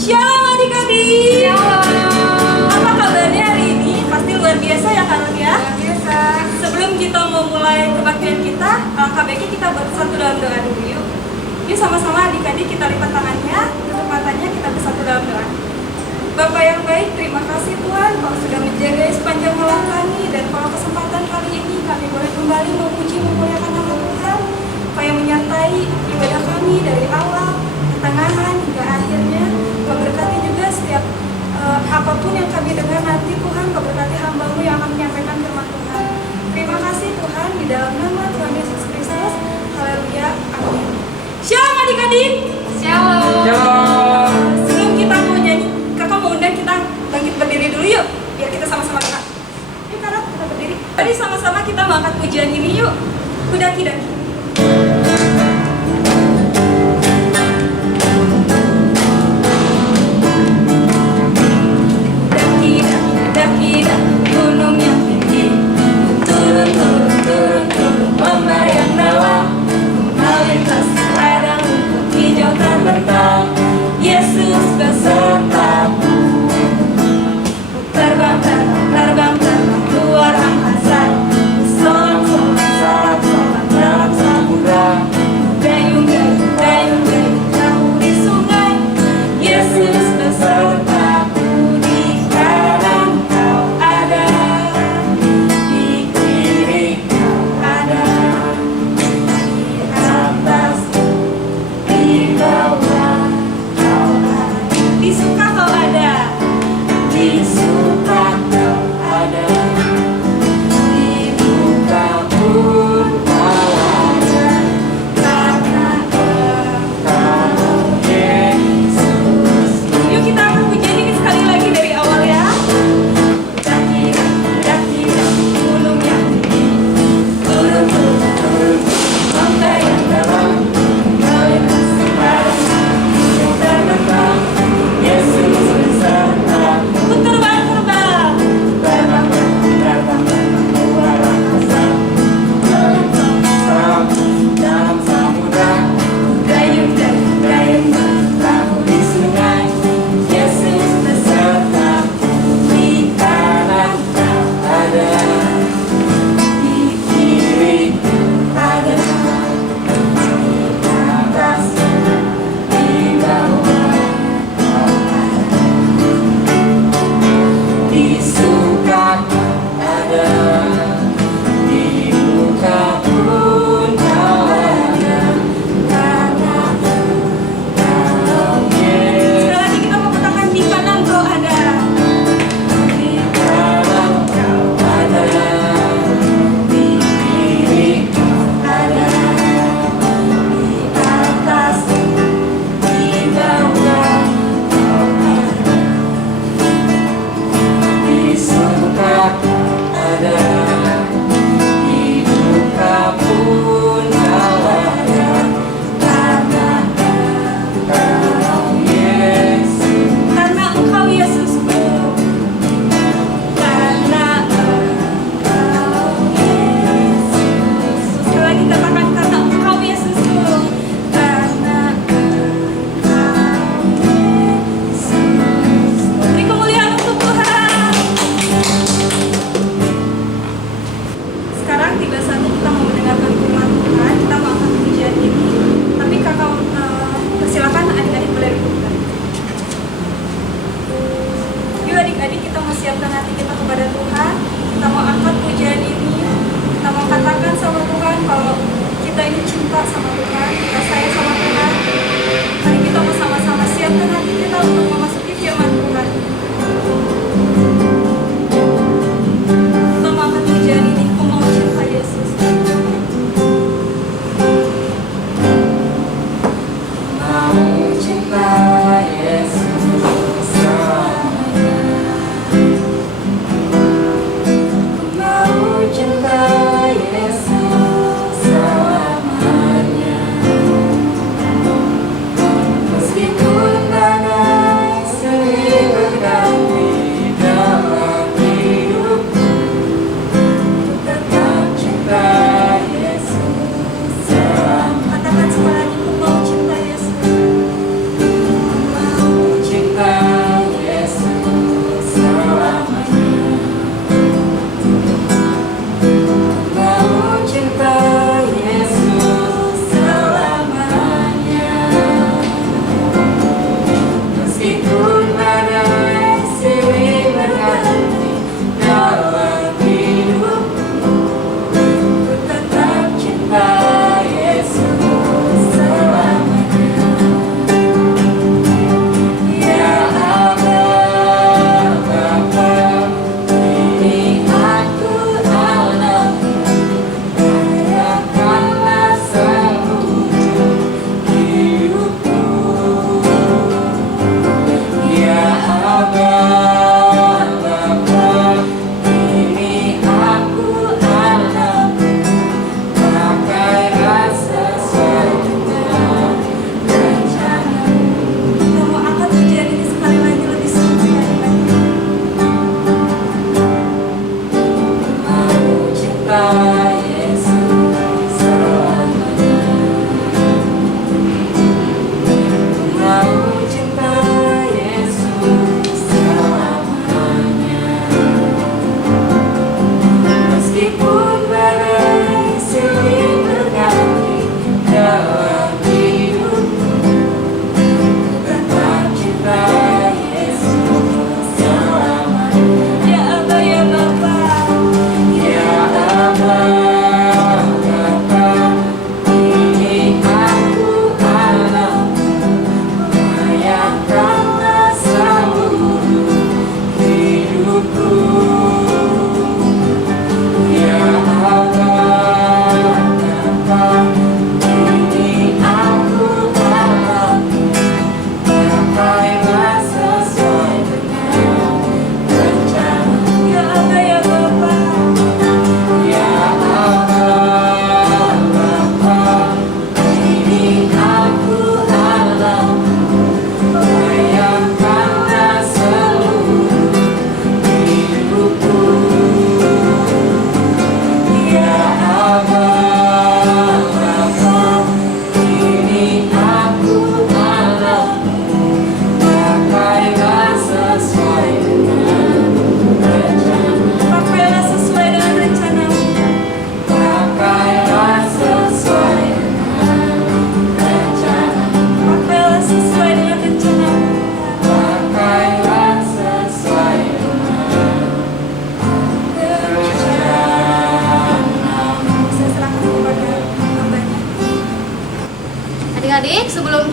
Shalom adik-adik. Shalom. Apa kabarnya hari ini? Pasti luar biasa ya Karen ya. Luar biasa. Sebelum kita mau mulai kebaktian kita, alangkah baiknya kita bersatu dalam doa dulu yuk. Yuk sama-sama adik-adik kita lipat tangannya, tutup matanya, kita bersatu dalam doa. Bapak yang baik, terima kasih Tuhan Kau sudah menjaga sepanjang malam kami. Dan kalau kesempatan kali ini kami boleh kembali memuji memuliakan nama Tuhan, Kau yang menyertai ibadah kami dari awal, pertengahan hingga akhirnya. Kau berkati juga setiap apapun yang kami dengar nanti Tuhan. Kau berkati hamba-Mu yang akan menyampaikan firman Tuhan. Terima kasih Tuhan, di dalam nama Tuhan Yesus Kristus. Haleluya, amin. Shalom adik-adik. Shalom. Sebelum kita mau nyanyi, kakak mau undang kita bangkit berdiri dulu yuk, biar kita sama-sama gerak. Yuk kakak, kita berdiri. Mari sama-sama kita mengangkat pujian ini yuk. Kudaki-daki. Daki-daki gunung yang tinggi, turun membayang nawa, melintas padang rumput hijau terbentang. Yesus besertaku, terbang keluar angkasa, solang-solang dalam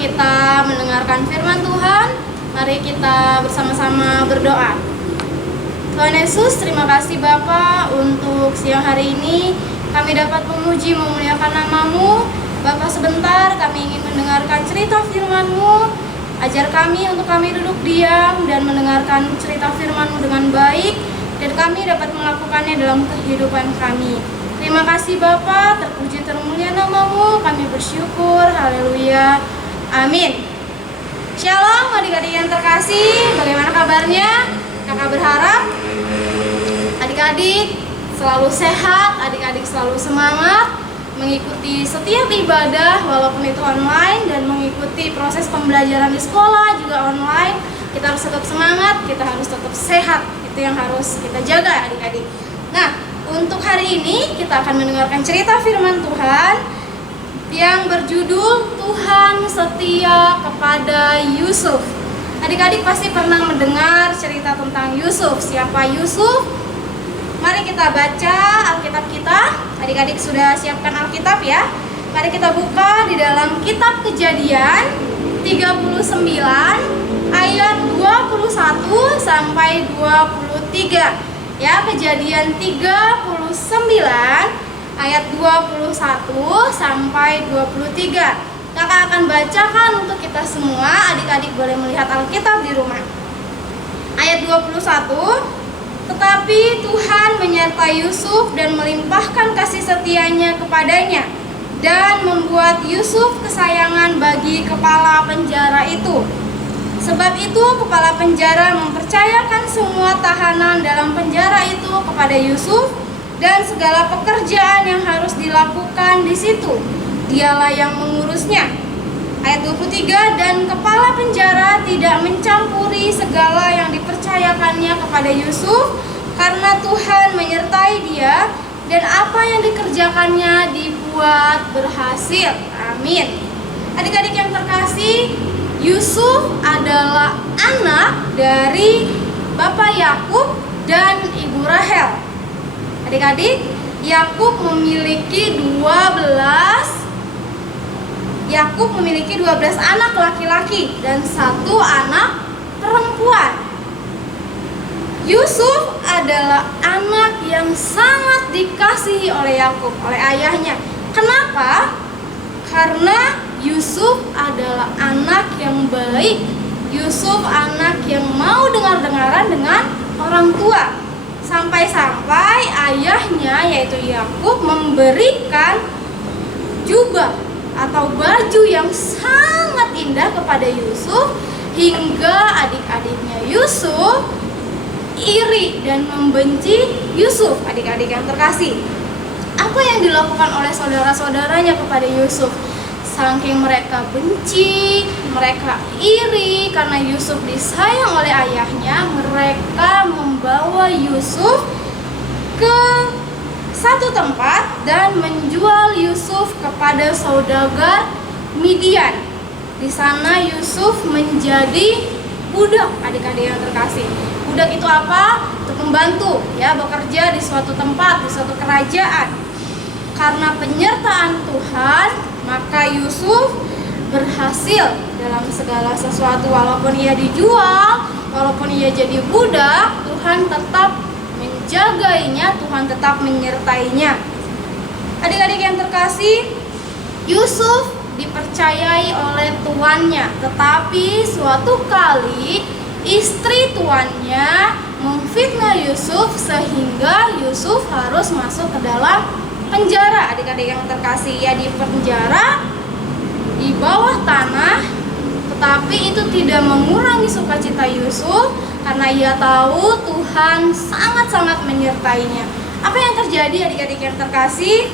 kita mendengarkan firman Tuhan, mari kita bersama-sama berdoa. Tuhan Yesus, terima kasih Bapa untuk siang hari ini kami dapat memuji memuliakan nama-Mu. Bapa, sebentar kami ingin mendengarkan cerita firman-Mu. Ajar kami untuk kami duduk diam dan mendengarkan cerita firman-Mu dengan baik, dan kami dapat melakukannya dalam kehidupan kami. Terima kasih Bapa, terpuji termulia nama-Mu, kami bersyukur, haleluya, amin. Shalom adik-adik yang terkasih, bagaimana kabarnya? Kakak berharap adik-adik selalu sehat, adik-adik selalu semangat mengikuti setiap ibadah walaupun itu online, dan mengikuti proses pembelajaran di sekolah juga online. Kita harus tetap semangat, kita harus tetap sehat, itu yang harus kita jaga adik-adik. Nah, untuk hari ini kita akan mendengarkan cerita firman Tuhan yang berjudul Tuhan Setia Kepada Yusuf. Adik-adik pasti pernah mendengar cerita tentang Yusuf. Siapa Yusuf? Mari kita baca Alkitab kita. Adik-adik sudah siapkan Alkitab ya? Mari kita buka di dalam kitab Kejadian 39 ayat 21 sampai 23. Ya, Kejadian 39 ayat 21 sampai 23. Kakak akan bacakan untuk kita semua. Adik-adik boleh melihat Alkitab di rumah. Ayat 21. Tetapi Tuhan menyertai Yusuf dan melimpahkan kasih setianya kepadanya, dan membuat Yusuf kesayangan bagi kepala penjara itu. Sebab itu kepala penjara mempercayakan semua tahanan dalam penjara itu kepada Yusuf, dan segala pekerjaan yang harus dilakukan di situ dialah yang mengurusnya. Ayat 23, dan kepala penjara tidak mencampuri segala yang dipercayakannya kepada Yusuf, karena Tuhan menyertai dia, dan apa yang dikerjakannya dibuat berhasil. Amin. Adik-adik yang terkasih, Yusuf adalah anak dari Bapak Yakub dan Ibu Rahel. Adik-adik, Yakub memiliki 12 anak laki-laki dan 1 anak perempuan. Yusuf adalah anak yang sangat dikasihi oleh Yakub, oleh ayahnya. Kenapa? Karena Yusuf adalah anak yang baik. Yusuf anak yang mau dengar-dengaran dengan orang tua. Sampai-sampai ayahnya yaitu Yakub memberikan jubah atau baju yang sangat indah kepada Yusuf, hingga adik-adiknya Yusuf iri dan membenci Yusuf. Adik-adik yang terkasih, apa yang dilakukan oleh saudara-saudaranya kepada Yusuf? Saking mereka benci, mereka iri karena Yusuf disayang oleh ayahnya, mereka membawa Yusuf ke satu tempat dan menjual Yusuf kepada saudagar Midian. Di sana Yusuf menjadi budak, adik-adik yang terkasih. Budak itu apa? Untuk membantu, ya, bekerja di suatu tempat, di suatu kerajaan. Karena penyertaan Tuhan, maka Yusuf berhasil dalam segala sesuatu. Walaupun ia dijual, walaupun ia jadi budak, Tuhan tetap menjagainya, Tuhan tetap menyertainya. Adik-adik yang terkasih, Yusuf dipercayai oleh tuannya, tetapi suatu kali istri tuannya memfitnah Yusuf sehingga Yusuf harus masuk ke dalam penjara. Adik-adik yang terkasih, ya, di penjara di bawah tanah, tetapi itu tidak mengurangi sukacita Yusuf karena ia tahu Tuhan sangat-sangat menyertainya. Apa yang terjadi, adik-adik yang terkasih?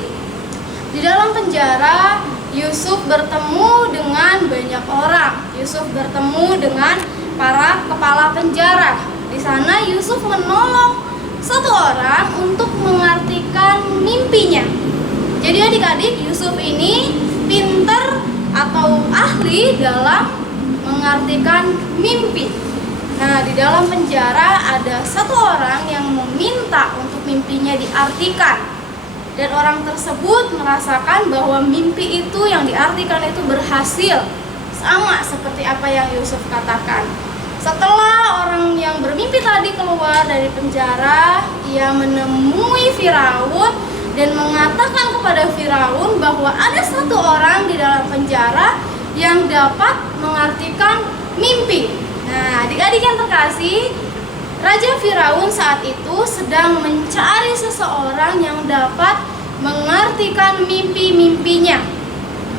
Di dalam penjara Yusuf bertemu dengan banyak orang. Yusuf bertemu dengan para kepala penjara. Di sana Yusuf menolong satu orang untuk mengartikan mimpinya. Jadi adik-adik, Yusuf ini pinter atau ahli dalam mengartikan mimpi. Nah, di dalam penjara ada satu orang yang meminta untuk mimpinya diartikan. Dan orang tersebut merasakan bahwa mimpi itu yang diartikan itu berhasil. sama seperti apa yang Yusuf katakan. Setelah orang yang bermimpi tadi keluar dari penjara, ia menemui Firaun dan mengatakan kepada Firaun bahwa ada satu orang di dalam penjara yang dapat mengartikan mimpi. Nah, adik-adik yang terkasih, Raja Firaun saat itu sedang mencari seseorang yang dapat mengartikan mimpi-mimpinya.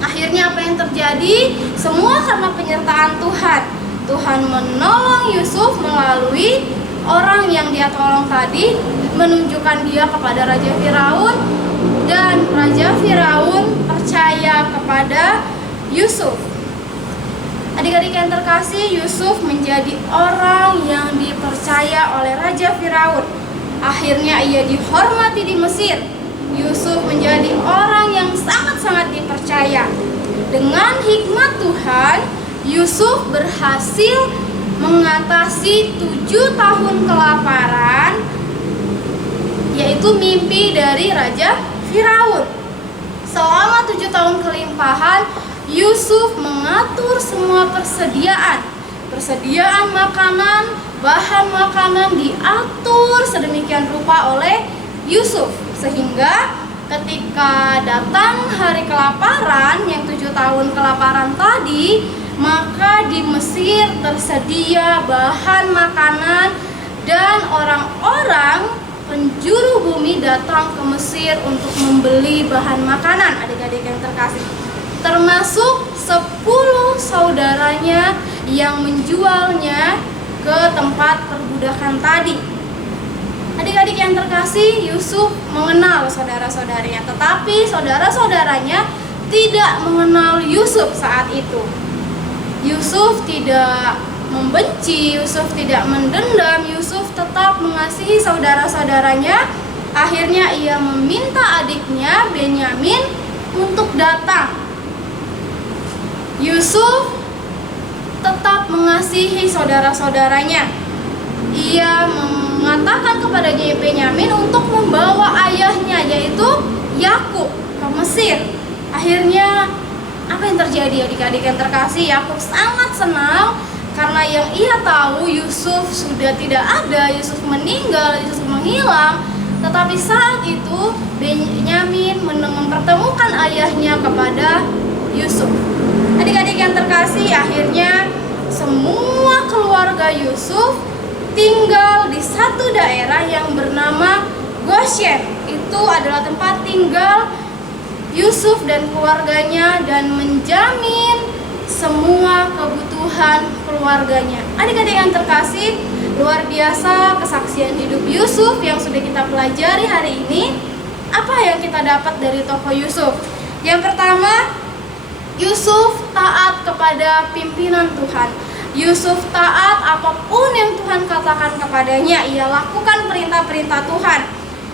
Akhirnya apa yang terjadi? Semua karena penyertaan Tuhan. Tuhan menolong Yusuf melalui orang yang dia tolong tadi, menunjukkan dia kepada Raja Firaun, dan Raja Firaun percaya kepada Yusuf. Adik-adik yang terkasih, Yusuf menjadi orang yang dipercaya oleh Raja Firaun. Akhirnya ia dihormati di Mesir. Yusuf menjadi orang yang sangat-sangat dipercaya. Dengan hikmat Tuhan, Yusuf berhasil mengatasi 7 tahun kelaparan, yaitu mimpi dari Raja Firaun. Selama 7 tahun kelimpahan, Yusuf mengatur semua persediaan makanan, bahan makanan diatur sedemikian rupa oleh Yusuf, sehingga ketika datang hari kelaparan yang 7 tahun kelaparan tadi, maka di Mesir tersedia bahan makanan dan orang-orang penjuru bumi datang ke Mesir untuk membeli bahan makanan, adik-adik yang terkasih, termasuk 10 saudaranya yang menjualnya ke tempat perbudakan tadi. Adik-adik yang terkasih, Yusuf mengenal saudara-saudaranya, tetapi saudara-saudaranya tidak mengenal Yusuf saat itu. Yusuf tidak membenci, Yusuf tidak mendendam, Yusuf tetap mengasihi saudara-saudaranya. Akhirnya ia meminta adiknya Benyamin untuk datang. Yusuf tetap mengasihi saudara-saudaranya. Ia mengatakan kepada Benyamin untuk membawa ayahnya, yaitu Yakub, ke Mesir. Akhirnya apa yang terjadi, adik-adik yang terkasih? Yakub sangat senang karena yang ia tahu Yusuf sudah tidak ada, Yusuf meninggal, Yusuf menghilang. Tetapi saat itu Benyamin mempertemukan ayahnya kepada Yusuf. Adik-adik yang terkasih, akhirnya semua keluarga Yusuf tinggal di satu daerah yang bernama Goshen. Itu adalah tempat tinggal Yusuf dan keluarganya dan menjamin semua kebutuhan keluarganya. Adik-adik yang terkasih, luar biasa kesaksian hidup Yusuf yang sudah kita pelajari hari ini. Apa yang kita dapat dari tokoh Yusuf? Yang pertama, Yusuf taat kepada pimpinan Tuhan. Yusuf taat apapun yang Tuhan katakan kepadanya, ia lakukan perintah-perintah Tuhan.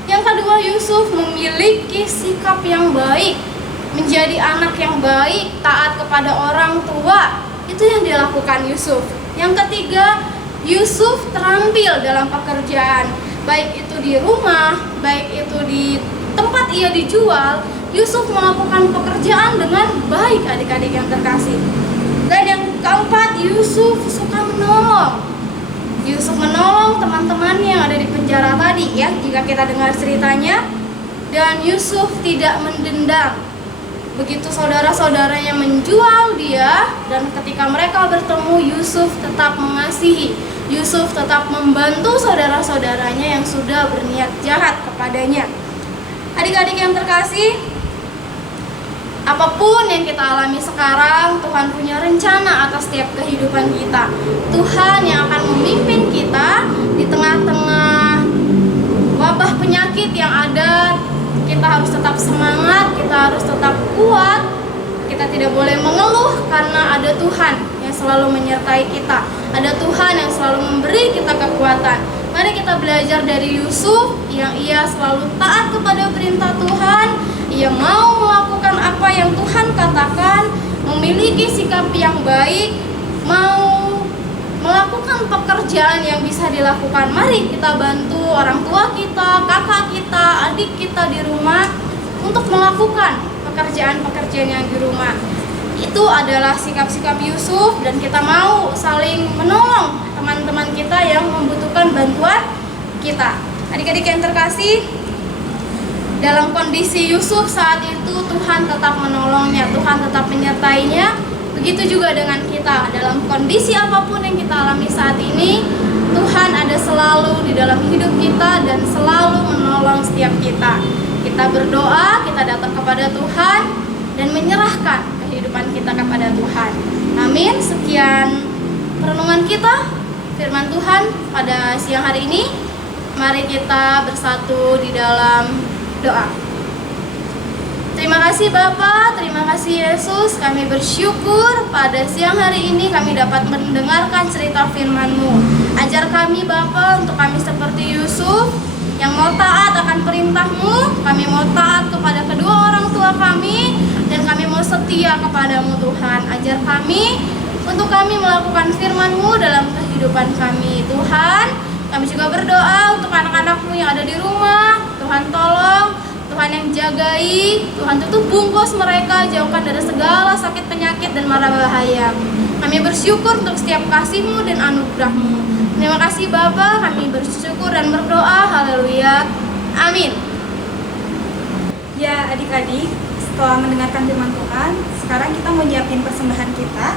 Yang kedua, Yusuf memiliki sikap yang baik, menjadi anak yang baik, taat kepada orang tua. Itu yang dilakukan Yusuf. Yang ketiga, Yusuf terampil dalam pekerjaan, baik itu di rumah, baik itu di tempat ia dijual. Yusuf melakukan pekerjaan dengan baik, adik-adik yang terkasih. Dan yang keempat, Yusuf suka menolong. Yusuf menolong teman-temannya yang ada di penjara tadi, ya, jika kita dengar ceritanya. Dan Yusuf tidak mendendam. Begitu saudara-saudaranya menjual dia, dan ketika mereka bertemu, Yusuf tetap mengasihi. Yusuf tetap membantu saudara-saudaranya yang sudah berniat jahat kepadanya. Adik-adik yang terkasih, apapun yang kita alami sekarang, Tuhan punya rencana atas setiap kehidupan kita. Tuhan yang akan memimpin kita di tengah-tengah wabah penyakit yang ada. Kita harus tetap semangat, kita harus tetap kuat. Kita tidak boleh mengeluh karena ada Tuhan yang selalu menyertai kita. Ada Tuhan yang selalu memberi kita kekuatan. Mari kita belajar dari Yusuf yang ia selalu taat kepada perintah Tuhan. Ia mau melakukan apa yang Tuhan katakan, memiliki sikap yang baik, mau melakukan pekerjaan yang bisa dilakukan. Mari kita bantu orang tua kita, kakak kita, adik kita di rumah untuk melakukan pekerjaan-pekerjaan yang di rumah. itu adalah sikap-sikap Yusuf, dan kita mau saling menolong teman-teman kita yang membutuhkan bantuan kita. Adik-adik yang terkasih, dalam kondisi Yusuf saat itu Tuhan tetap menolongnya, Tuhan tetap menyertainya. Begitu juga dengan kita, dalam kondisi apapun yang kita alami saat ini, Tuhan ada selalu di dalam hidup kita dan selalu menolong setiap kita. Kita berdoa, kita datang kepada Tuhan dan menyerahkan kehidupan kita kepada Tuhan. Amin. Sekian perenungan kita, firman Tuhan pada siang hari ini. Mari kita bersatu di dalam doa. Terima kasih Bapa, terima kasih Yesus. Kami bersyukur pada siang hari ini kami dapat mendengarkan cerita firman-Mu. Ajar kami Bapa untuk kami seperti Yusuf yang mau taat akan perintah-Mu. Kami mau taat kepada kedua orang tua kami, dan kami mau setia kepada-Mu Tuhan. Ajar kami untuk kami melakukan firman-Mu dalam kehidupan kami Tuhan. Kami juga berdoa untuk anak-anak-Mu yang ada di rumah. Tuhan tolong, Tuhan yang jagai, Tuhan tutup bungkus mereka, jauhkan dari segala sakit penyakit dan mara bahaya. Kami bersyukur untuk setiap kasih-Mu dan anugerah-Mu. Terima kasih Bapa, kami bersyukur dan berdoa, haleluya, amin. Ya adik-adik, setelah mendengarkan firman Tuhan, sekarang kita mau nyiapin persembahan kita.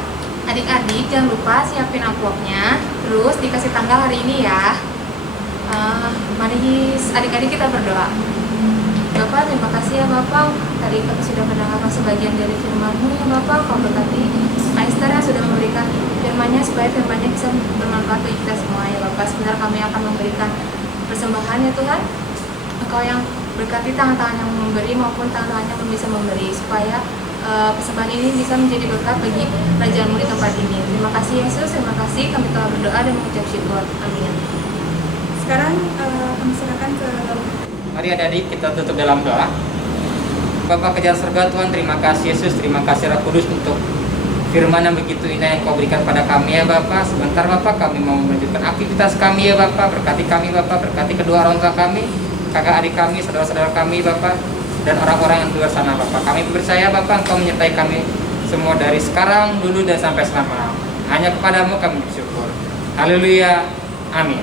Adik-adik jangan lupa siapin amplopnya, terus dikasih tanggal hari ini ya. Mari adik-adik kita berdoa. Bapak, terima kasih ya Bapak. Tadi kami sudah mendengarkan sebagian dari firman-Mu ya Bapak. Kau berkati Kak Esther yang sudah memberikan firman-Nya supaya firman-Nya bisa bermanfaat bagi kita semua ya Bapak. Sebentar kami akan memberikan persembahan ya Tuhan. Engkau yang berkati tangan-tangan yang memberi maupun tangan-tangan yang bisa memberi, supaya persembahan ini bisa menjadi berkat bagi kerajaan-Mu di tempat ini. Terima kasih Yesus, terima kasih. Kami telah berdoa dan mengucap syukur. Amin. Sekarang kami silakan ke Mari adik-adik kita tutup dalam doa. Bapa Kerajaan Surga, Tuhan, terima kasih Yesus, terima kasih Roh Kudus untuk firman yang begitu indah yang Kau berikan pada kami ya Bapa. Sebentar Bapa, kami mau melanjutkan aktivitas kami ya Bapa. Berkati kami Bapa, berkati kedua orang tua kami, kakak adik kami, saudara-saudara kami Bapa, dan orang-orang yang di luar sana Bapa. Kami percaya Bapa, Engkau menyertai kami semua dari sekarang, dulu, dan sampai selama. Hanya kepadamu kami bersyukur. Haleluya, amin.